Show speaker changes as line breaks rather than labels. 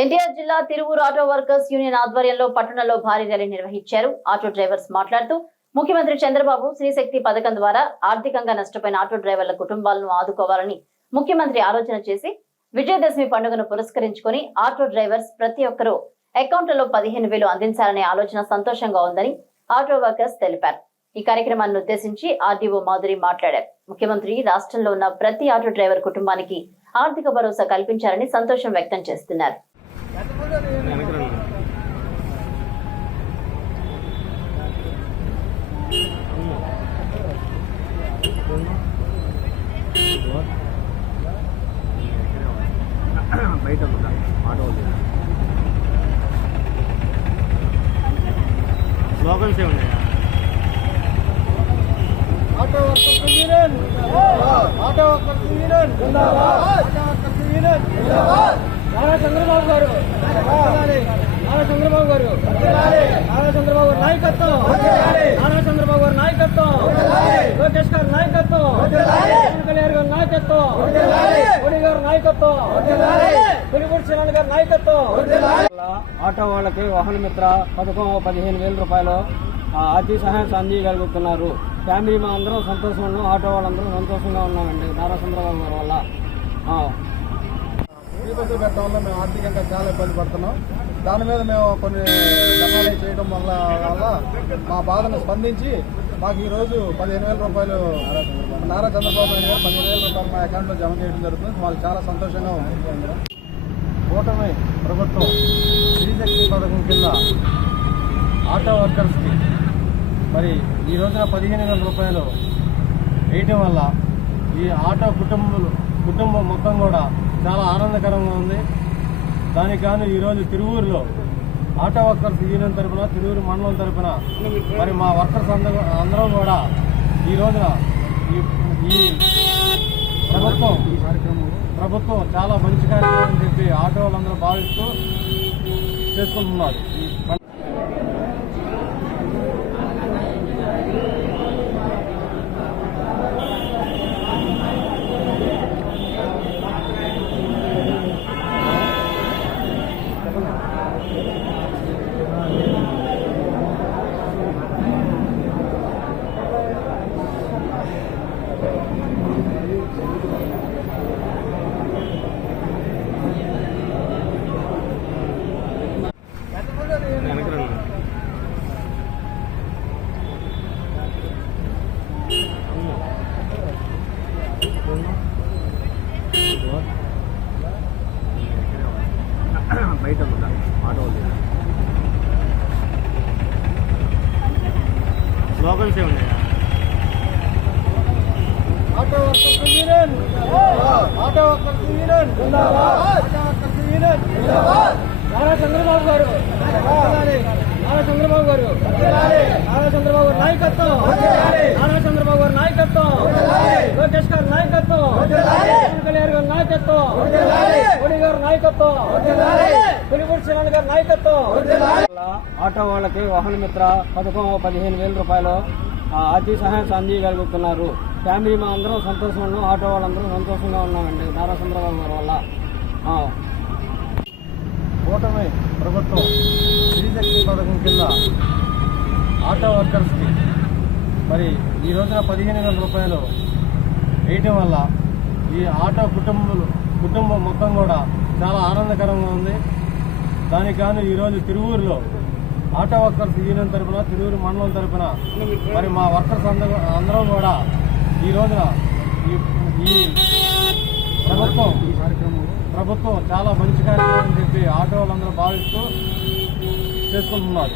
ఎన్టీఆర్ జిల్లా Tiruvuru auto workers union ఆధ్వర్యంలో పట్టణంలో భారీ ర్యాలీ నిర్వహించారు. ఆటో డ్రైవర్స్ మాట్లాడుతూ ముఖ్యమంత్రి చంద్రబాబు శ్రీశక్తి పథకం ద్వారా ఆర్థికంగా నష్టపోయిన ఆటో డ్రైవర్ల కుటుంబాలను ఆదుకోవాలని ముఖ్యమంత్రి ఆలోచన చేసి విజయదశమి పండుగను పురస్కరించుకొని ఆటో డ్రైవర్స్ ప్రతి ఒక్కరూ అకౌంట్లలో పదిహేను వేలు అందించాలనే ఆలోచన సంతోషంగా ఉందని ఆటో వర్కర్స్ తెలిపారు. ఈ కార్యక్రమాన్ని ఉద్దేశించి ఆర్డీఓ మాధురి మాట్లాడారు. ముఖ్యమంత్రి రాష్ట్రంలో ఉన్న ప్రతి ఆటో డ్రైవర్ కుటుంబానికి ఆర్థిక భరోసా కల్పించారని సంతోషం వ్యక్తం చేస్తున్నారు.
బయట ఉందా ఆటో లోకల్సే ఉన్నాయా
auto workers union auto workers union auto workers union Nara Chandrababu గారు. నారా చంద్రబాబు గారు. నారా చంద్రబాబు గారి నాయకత్వం. నారా చంద్రబాబు గారి నాయకత్వం. లోకేష్ గారి నాయకత్వం. కళ్యాణ్ గారి నాయకత్వం. మోడీ గారి నాయకత్వం. పిలుపుడు శ్రీరాణి గారి నాయకత్వం. ఆటో వాళ్ళకి వాహన మిత్ర పథకం పదిహేను వేల రూపాయలు ఆర్థిక సహాయం అందించగలుగుతున్నారు ఫ్యామిలీ మా అందరం సంతోషంగా ఉన్నాం ఆటో వాళ్ళందరం సంతోషంగా ఉన్నామండి. నారా చంద్రబాబు గారి వల్ల.
ఫ్రీ బస్సులు పెట్టడం వల్ల మేము ఆర్థికంగా చాలా ఇబ్బంది పడుతున్నాం. దాని మీద మేము కొన్ని దఫాలు చేయడం వల్ల వల్ల మా బాధను స్పందించి మాకు ఈరోజు పదిహేను వేల రూపాయలు నారా చంద్రబాబు నాయుడు గారు పదిహేను వేల రూపాయలు మా అకౌంట్లో జమ చేయడం జరుగుతుంది. మాకు చాలా సంతోషంగా ఉంది. కూటమి ప్రభుత్వం శ్రీశక్తి పథకం కింద ఆటో వర్కర్స్కి మరి ఈ రోజున పదిహేను వేల రూపాయలు వేయటం వల్ల ఈ ఆటో కుటుంబం కుటుంబం మొత్తం కూడా చాలా ఆనందకరంగా ఉంది. దానికి గాను ఈరోజు తిరువూరులో ఆటో వర్కర్స్ యూనియన్ తరపున తిరువూరు మండలం తరపున మరి మా వర్కర్స్ అందరం కూడా ఈ రోజున ఈ ఈ ప్రభుత్వం ప్రభుత్వం చాలా మంచి కార్యక్రమం చెప్పి ఆటో వాళ్ళందరూ భావిస్తూ చేసుకుంటున్నారు.
బయట ఉందా? ఆటో లోకల్సే ఉన్నాయా?
Auto workers union! Auto workers union! Auto workers union!
Nara Chandrababu గారు! నారా చంద్రబాబు గారు! నారా చంద్రబాబు గారి నాయకత్వం! నారా చంద్రబాబు గారి నాయకత్వం! లోకేష్ గారి నాయకత్వం! కళ్యాణ్ గారి నాయకత్వం! నాయకత్వం. శ్రీరాణి గారి నాయకత్వం. ఆటో వాళ్ళకి వాహన మిత్ర పథకం పదిహేను వేల రూపాయలు. ఆర్థిక సహాయం అందించగలుగుతున్నారు ఫ్యామిలీ మా అందరం సంతోషంగా ఉన్నాం. ఆటో వాళ్ళందరూ సంతోషంగా ఉన్నామండి. నారా చంద్రబాబు గారి వల్ల.
కూటమి ప్రభుత్వం శ్రీశక్తి పథకం కింద ఆటో వర్కర్స్కి మరి ఈ రోజున పదిహేను వేల రూపాయలు వేయటం వల్ల ఈ ఆటో కుటుంబం కుటుంబం మొత్తం కూడా చాలా ఆనందకరంగా ఉంది. దానికి గాను ఈరోజు తిరువూరులో ఆటో వర్కర్స్ యూనియన్ తరపున తిరువూరు మండలం తరపున మరి మా వర్కర్స్ అందరం కూడా ఈ రోజున ఈ ప్రభుత్వం ప్రభుత్వం చాలా మంచి కార్యక్రమం అని చెప్పి ఆటో వాళ్ళందరూ భావిస్తూ చేసుకుంటున్నారు.